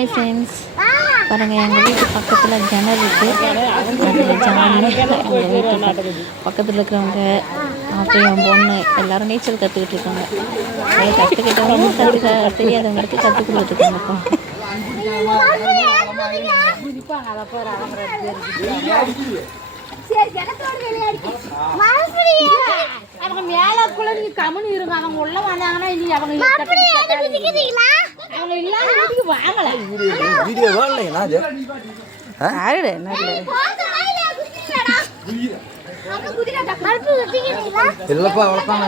Hi friends, பாருங்கள் எங்கள் வீட்டு பக்கத்தில் கிணறு இருக்குது. அதில் ஜாலியாக எங்கள் வீட்டு பக்கத்தில் இருக்கிறவங்க அப்புறம் என் பொண்ணு எல்லோரும் நீச்சல் கற்றுக்கிட்டு இருக்காங்க. அதை கற்றுக்கிட்டவங்க தெரியாதவங்களுக்கு கற்றுக் கொடுத்துருக்காங்கப்பா. அவங்க மேலக்குள்ள நீங்க கம்முன்னு இருங்க. அவங்க உள்ள வந்தாங்கன்னா இனி அவங்க அவங்க இல்லாத வீட்டுக்கு வாங்கல. வீடியோ வரலையா அது? ஆடுடே நல்ல இல்லப்பா வளர்ப்பாங்க.